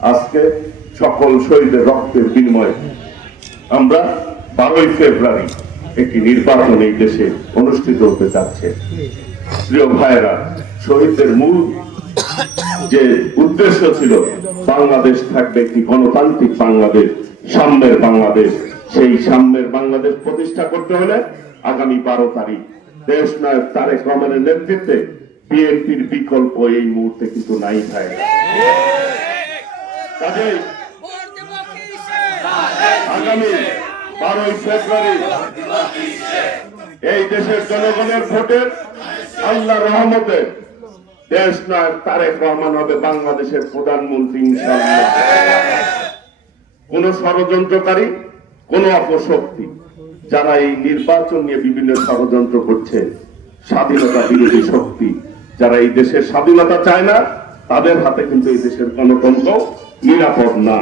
আজকে সকল শহীদের রক্তের বিনিময়ে আমরা 12ই ফেব্রুয়ারি একটি নির্বাচন এই দেশে অনুষ্ঠিত হতে যাচ্ছে। প্রিয় ভাইয়েরা, শহীদদের মূল যে উদ্দেশ্য ছিল বাংলাদেশ থাকবে একটি গণতান্ত্রিক বাংলাদেশ, সাম্যের বাংলাদেশ। সেই সাম্যের বাংলাদেশ প্রতিষ্ঠা করতে হলে আগামী 12 তারিখ দেশ নায়ক তারেক রহমানের নেতৃত্বে বিএনপির বিকল্প এই মুহূর্তে কিন্তু নাই ভাই। কাজেই আগামী 12ই ফেব্রুয়ারি এই দেশের জনগণের ভোটে আল্লাহর রহমতে দেশ নায়ক তারেক রহমান হবে বাংলাদেশের প্রধানমন্ত্রী ইনশাআল্লাহ। কোন ষড়যন্ত্রকারী, কোন অপশক্তি যারা এই নির্বাচন নিয়ে বিভিন্ন ষড়যন্ত্র করছে, স্বাধীনতা বিরোধী শক্তি যারা এই দেশের স্বাধীনতা চায় না, তাদের হাতে কিন্তু এই দেশের গণতন্ত্র নিরাপদ না।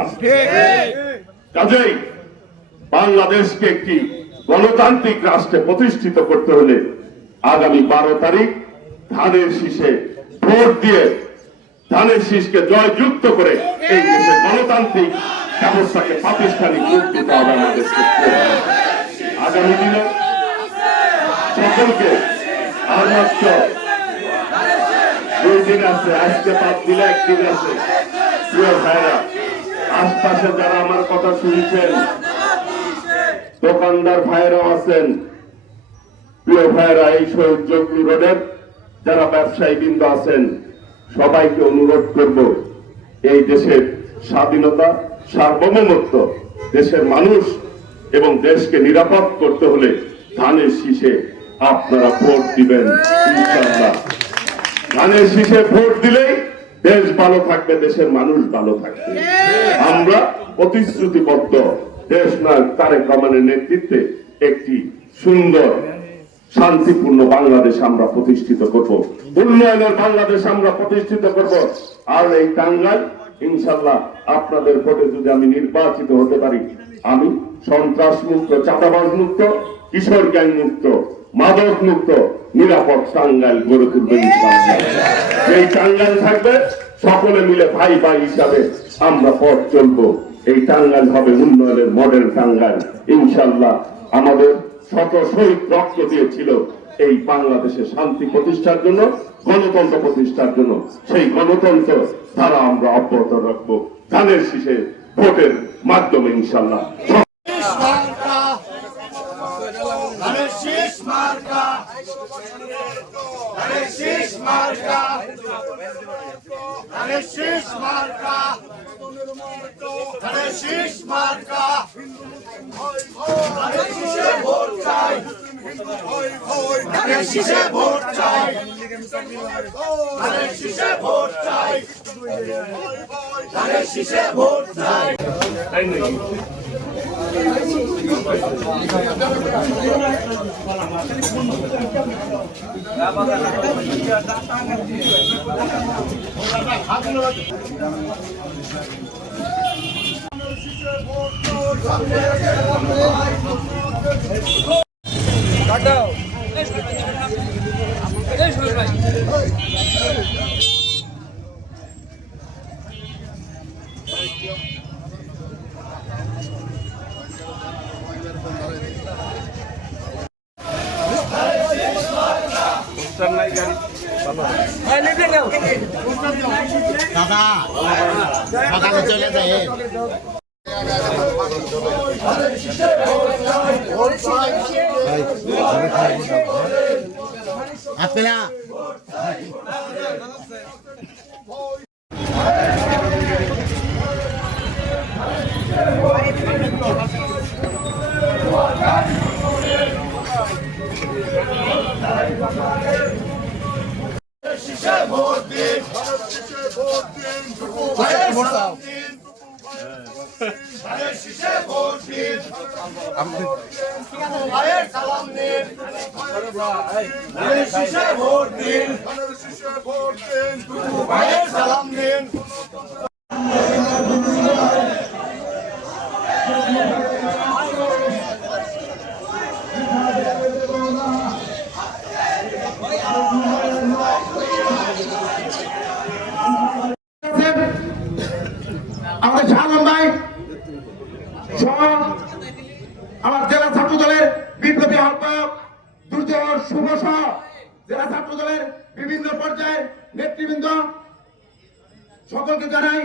কাজেই বাংলাদেশকে একটি গণতান্ত্রিক রাষ্ট্রে প্রতিষ্ঠিত করতে হলে আগামী 12 তারিখ ধানের শীষে ভোট দিয়ে ধানের শীষকে জয়যুক্ত করে এই দেশের গণতান্ত্রিক ব্যবস্থাকে প্রাতিষ্ঠানিক রূপ দিতে হবে আমাদেরকে। আগামী দিনে সকলকে আর মাত্র 2 দিন আছে, আজকে 5 দিনে 1 দিন আছে। প্রিয় ভাইরা, আশপাশে যারা আমার কথা শুনছেন, দোকানদার ভাইরাও আছেন, প্রিয় ভাইরা, এই শহীদ জগলু রোডের যারা ব্যবসায়ী বৃন্দ আছেন, সবাইকে অনুরোধ করব, এই দেশের স্বাধীনতা, সার্বভৌমত্ব, দেশের মানুষ এবং দেশকে নিরাপদ করতে হলে ধানের শীষে আপনারা ভোট দিবেন ইনশাআল্লাহ। ধানের শীষে ভোট দিলেই দেশ ভালো থাকবে, দেশের মানুষ ভালো থাকবে। আমরা প্রতিশ্রুতিবদ্ধ দেশ নায়ক তারেক রহমানের নেতৃত্বে একটি সুন্দর শান্তিপূর্ণ বাংলাদেশ আমরা প্রতিষ্ঠিত করব, উন্নয়নের বাংলাদেশ আমরা প্রতিষ্ঠিত করব। আর এই টাঙ্গাইল ইনশাআল্লাহ আপনাদের ভোটে যদি আমি নির্বাচিত হতে পারি, আমি সন্ত্রাস মুক্ত, চাঁদাবাজ মুক্ত, কিশোর গ্যাং মুক্ত, মাদক মুক্ত নিরাপদ টাঙ্গাইল গড়ে তুলবে ইনশাআল্লাহ। এই টাঙ্গাইল থাকবে সকলে মিলে ভাই ভাই হিসাবে আমরা পথ চলবো। এই টাঙ্গাইল হবে উন্নয়নের মডেল টাঙ্গাইল ইনশাআল্লাহ। আমাদের শত শহীদ রক্ত দিয়েছিল এই বাংলাদেশে শান্তি প্রতিষ্ঠার জন্য, গণতন্ত্র প্রতিষ্ঠার জন্য। সেই গণতন্ত্র ধারা আমরা অব্যাহত রাখবো ধানের শীষে ভোটের মাধ্যমে ইনশাআল্লাহ। দাদা সকালে চলে যায় আপনা আমাদের শাহ আলম ভাই সহ আমার জেলা ছাত্র দলের বিপ্লবী আহ্বায়ক দুর্জয় শুভ সহ জেলা ছাত্র দলের বিভিন্ন পর্যায়ের নেতৃবৃন্দ সকলকে জানাই